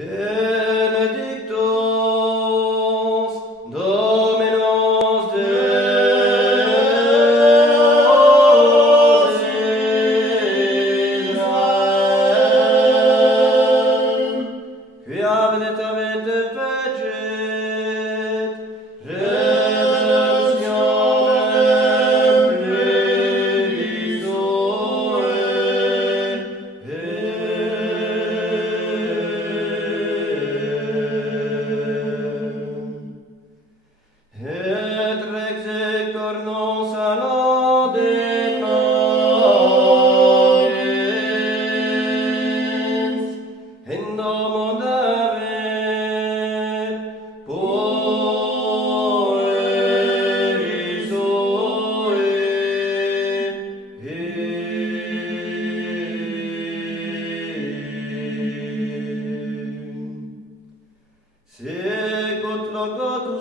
Benedictus Dominus Deus Israel, quia benedictamente fecit redemptionem plebis et rexector nos a laude nobis in domo David pueri sui sicut loco tu